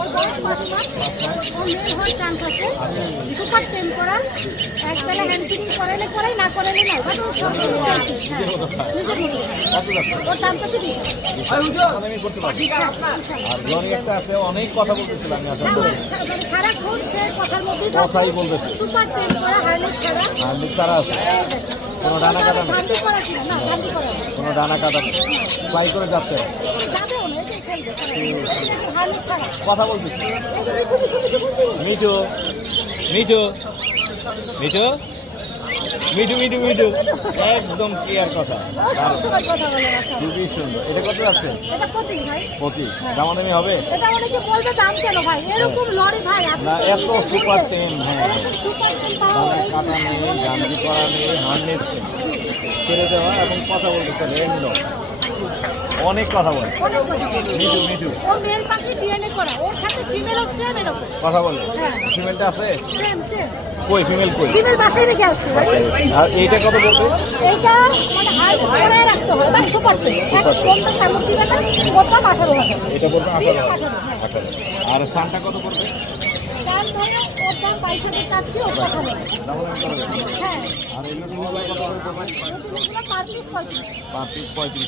ওর বয়স 5 মাস। ওর মেল হয় চান্স আছে, সুপার টেম করা, একবেলা হ্যান্ড ফিডিং করাইলে করাই, না করাইলে না। বাট ও সব নিজের মতো ওর দাম কত দিই অনেক কথা বলতেছিলাম সারাক্ষণ সে কথার মধ্যেই কথাই বলতেছে। সুপার টেম করা হার্নেট ছাড়া। হার্নেট ছাড়া আছে, কোনো ডানা কাটা নেই, ঠান্ডি করা ছিল না, ঠান্ডি করা কোনো ডানা কাটা নেই, ফ্লাই করে যাচ্ছে, যাবেও না, এটাই খেলবে হার্নেট ছাড়া। কথা বলতেছি। এই যে মিঠু মিঠু মিঠু মিঠু মিঠু মিঠু মিঠু একদম ক্লিয়ার কথা, সবসময় কথা বলে রাখা। খুবই সুন্দর। এটা কত আছে? এটা পঁচিশ ভাই। 25 দামাদামি হবে এটা অনেকে বলবে দাম কেন ভাই, এরকম লরি ভাই আপনি না, এত সুপার টেম। হ্যাঁ, এরকম সুপার টেম পাওয়া ডানা অনেক কাটা নেই, গান্ধি করা নেই, হার্নেট টেম ছেড়ে দেওয়া এবং কথা বলতেছে রেন্ডো, অনেক কথা বলে। অনেক কথা বলে। মিঠু মিঠু ও মেল পাখি ডিএনএ করা, ওর সাথে ফিমেলও সেম এরকম। কথা বলে। হ্যাঁ। ফিমেলটা আছে? সেম সেম কই ফিমেল কই? ফিমেল বাসায় রেখে আসছে ভাই। আর এইটা কত বলবে? এইটা মানে হার্ড করে রাখতে হয় বা সুপার টেম। এক কোনটা কামড় দিবে না, ওটা 18,000। এটা বলবে 18,000। 18,000 আর সানটা কত পড়বে? দাম ধরে ওর দাম 22,000 চাচ্ছি, ওর কথা বলে। দামাদামি করা যাবে। হ্যাঁ, আর এগুলো কত করে পড়বে? এগুলো পার পিস 35। 35 35